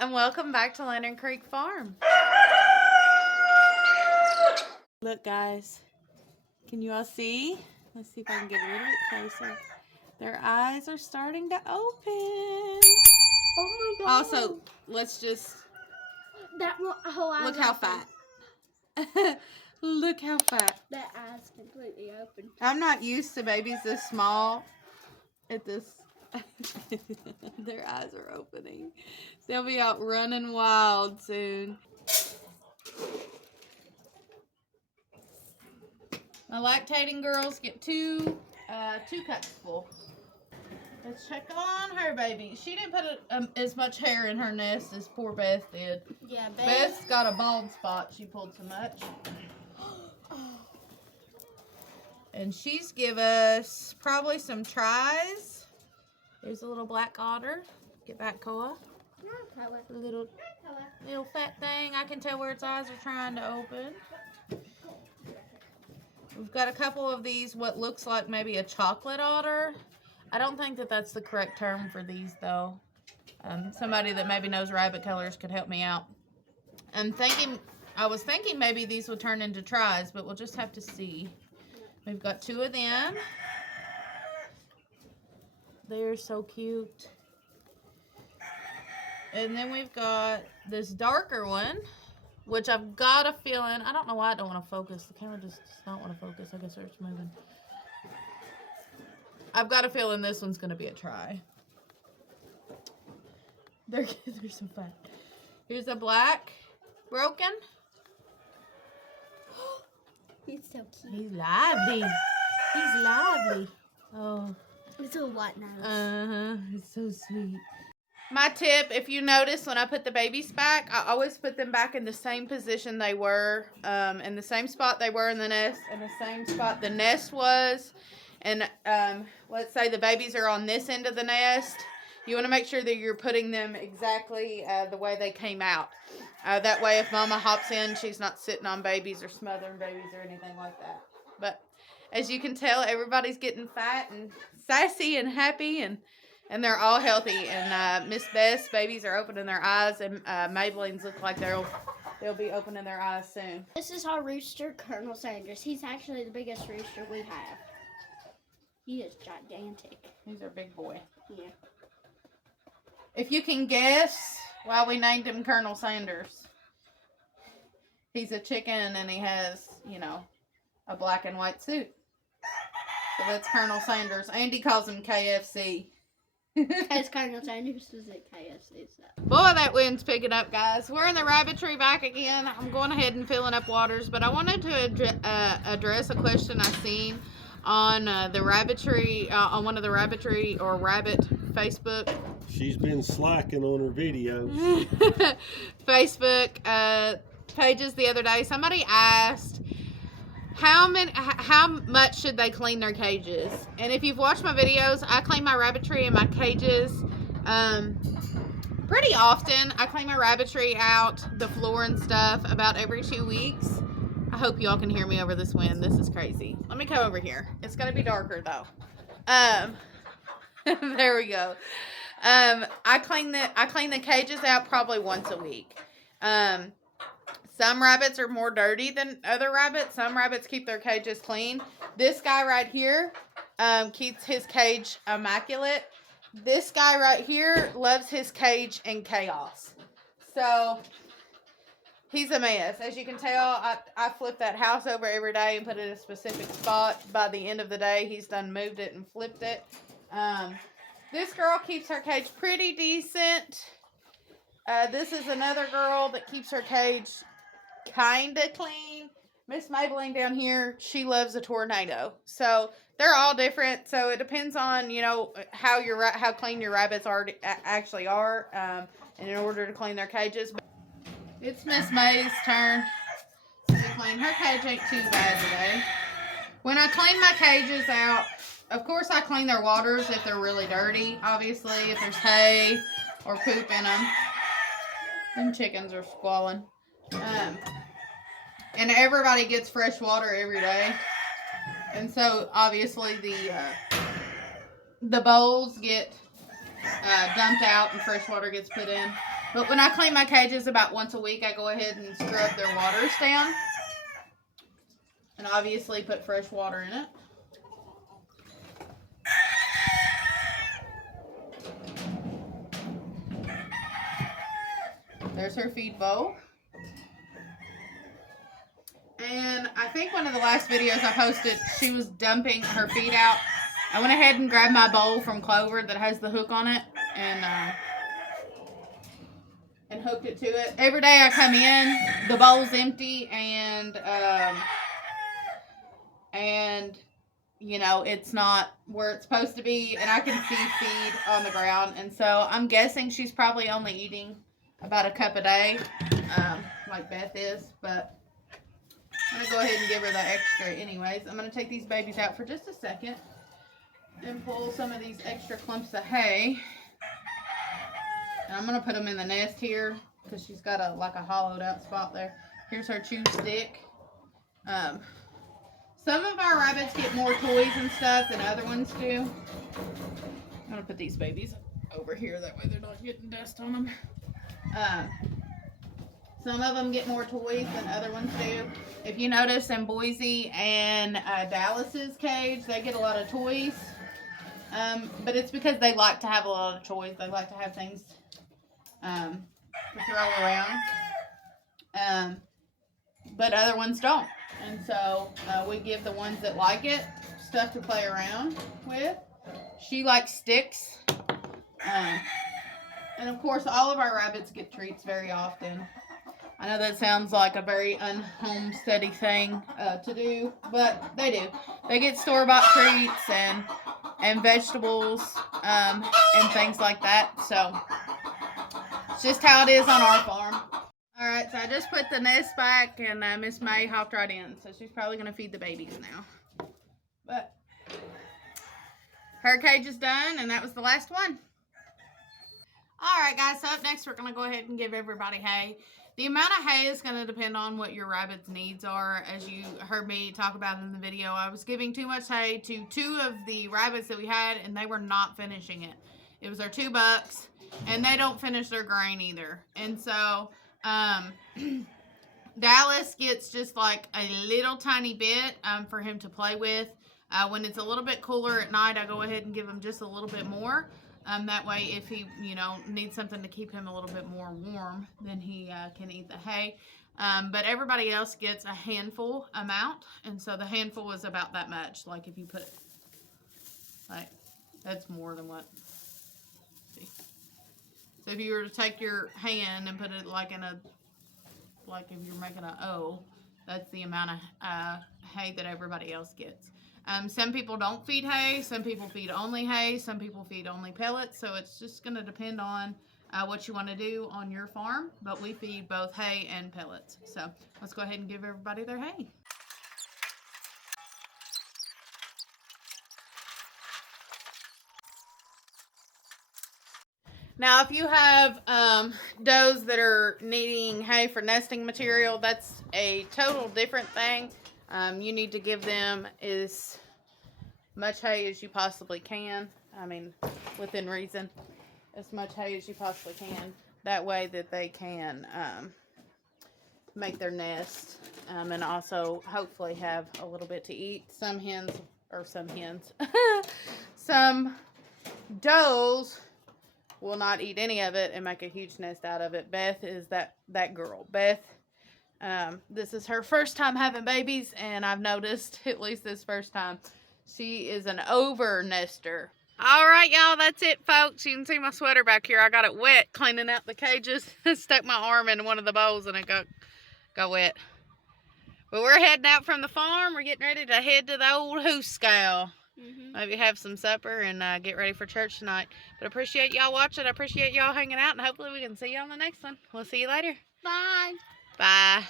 and welcome back to Lantern Creek Farm. Look, guys, can you all see? Let's see if I can get a little bit closer. Their eyes are starting to open. Oh my god. Also, let's just that whole eye. Look how fat. Look how fat. That eye's completely open. I'm not used to babies this small at this. Their eyes are opening. They'll be out running wild soon. My lactating girls get two cups full. Let's check on her baby. She didn't put as much hair in her nest as poor Beth did. Yeah, Beth's got a bald spot. She pulled so much. And she's give us probably some tries. There's a little black otter. Get back, Koa. Little fat thing. I can tell where its eyes are trying to open. We've got a couple of these, what looks like maybe a chocolate otter. I don't think that that's the correct term for these, though. Somebody that maybe knows rabbit colors could help me out. I was thinking maybe these would turn into tries, but we'll just have to see. We've got two of them. They're so cute. And then we've got this darker one, which I've got a feeling, I don't know why I don't want to focus. The camera just does not want to focus. I guess it's moving. I've got a feeling this one's going to be a try. They're so fat. Here's a black broken. He's so cute. He's lively. He's lively. Oh. It's a white nose. It's so sweet. My tip, if you notice when I put the babies back, I always put them back in the same position they were, in the same spot they were in the nest, and the same spot the nest was. And let's say the babies are on this end of the nest. You want to make sure that you're putting them exactly the way they came out. That way if Mama hops in, she's not sitting on babies or smothering babies or anything like that. But as you can tell, everybody's getting fat and sassy and happy, and they're all healthy. And Miss Beth's babies are opening their eyes, and Maybelline's look like they'll be opening their eyes soon. This is our rooster, Colonel Sanders. He's actually the biggest rooster we have. He is gigantic. He's our big boy. Yeah. If you can guess why we named him Colonel Sanders. He's a chicken and he has, a black and white suit. So that's Colonel Sanders. Andy calls him KFC. Because Colonel Sanders is at KFC. So. Boy, that wind's picking up, guys. We're in the rabbitry back again. I'm going ahead and filling up waters, but I wanted to address a question I seen on the rabbitry, on one of the rabbitry or rabbit Facebook. She's been slacking on her videos. Facebook pages the other day. Somebody asked how much should they clean their cages? And if you've watched my videos, I clean my rabbitry and my cages pretty often. I clean my rabbitry out, the floor and stuff, about every 2 weeks. I hope y'all can hear me over this wind. This is crazy. Let me come over here. It's gonna be darker though. There we go. I clean the cages out probably once a week. Some rabbits are more dirty than other rabbits. Some rabbits keep their cages clean. This guy right here keeps his cage immaculate. This guy right here loves his cage in chaos. So he's a mess. As you can tell, I flip that house over every day and put it in a specific spot. By the end of the day, he's done moved it and flipped it. This girl keeps her cage pretty decent. This is another girl that keeps her cage kind of clean. Miss Maybelline down here, she loves a tornado. So they're all different. So it depends on, how clean your rabbits actually are. And in order to clean their cages. It's Miss May's turn to clean. Her cage ain't too bad today. When I clean my cages out, of course I clean their waters if they're really dirty. Obviously, if there's hay or poop in them. Them chickens are squalling. And everybody gets fresh water every day. And so, obviously, the bowls get dumped out and fresh water gets put in. But when I clean my cages about once a week, I go ahead and scrub their waters down. And obviously put fresh water in it. There's her feed bowl. And I think one of the last videos I posted, she was dumping her feed out. I went ahead and grabbed my bowl from Clover that has the hook on it and hooked it to it. Every day I come in, the bowl's empty and you know, it's not where it's supposed to be, and I can see feed on the ground. And so I'm guessing she's probably only eating about a cup a day, like Beth is, but I'm going to go ahead and give her the extra anyways. I'm going to take these babies out for just a second and pull some of these extra clumps of hay. And I'm going to put them in the nest here because she's got a hollowed out spot there. Here's her chew stick. Some of our rabbits get more toys and stuff than other ones do. I'm going to put these babies over here. That way they're not getting dust on them. Some of them get more toys than other ones do. If you notice in Boise and Dallas's cage, they get a lot of toys. But it's because they like to have a lot of toys. They like to have things to throw around. But other ones don't. And so we give the ones that like it stuff to play around with. She likes sticks. And of course, all of our rabbits get treats very often. I know that sounds like a very unhomesteady thing to do, but they do. They get store-bought treats and vegetables and things like that. So it's just how it is on our farm. All right, so I just put the nest back, and Miss May hopped right in, so she's probably going to feed the babies now. But her cage is done, and that was the last one. All right, guys, so up next, we're going to go ahead and give everybody hay. The amount of hay is going to depend on what your rabbit's needs are. As you heard me talk about in the video, I was giving too much hay to 2 of the rabbits that we had, and they were not finishing it. It was our 2 bucks, and they don't finish their grain either. And so Dallas gets just like a little tiny bit for him to play with. When it's a little bit cooler at night, I go ahead and give him just a little bit more. That way, if he, needs something to keep him a little bit more warm, then he can eat the hay. But everybody else gets a handful amount, and so the handful is about that much. Like if you put it, like that's more than what. See. So if you were to take your hand and put it like in a, like if you're making an O, that's the amount of hay that everybody else gets. Some people don't feed hay, some people feed only hay, some people feed only pellets, so it's just going to depend on what you want to do on your farm, but we feed both hay and pellets. So let's go ahead and give everybody their hay. Now, if you have does that are needing hay for nesting material, that's a total different thing. You need to give them as much hay as you possibly can. I mean, within reason, as much hay as you possibly can. That way that they can make their nest and also hopefully have a little bit to eat. Some does will not eat any of it and make a huge nest out of it. Beth is that girl. Beth, this is her first time having babies, and I've noticed, at least this first time, she is an over nester. All right, y'all, that's it, folks. You can see my sweater back here. I got it wet cleaning out the cages. Stuck my arm in one of the bowls and it got wet. But we're heading out from the farm. We're getting ready to head to the old hooscow. Maybe have some supper and get ready for church tonight. But I appreciate y'all watching. I appreciate y'all hanging out, and hopefully we can see you on the next one. We'll see you later. Bye. Bye.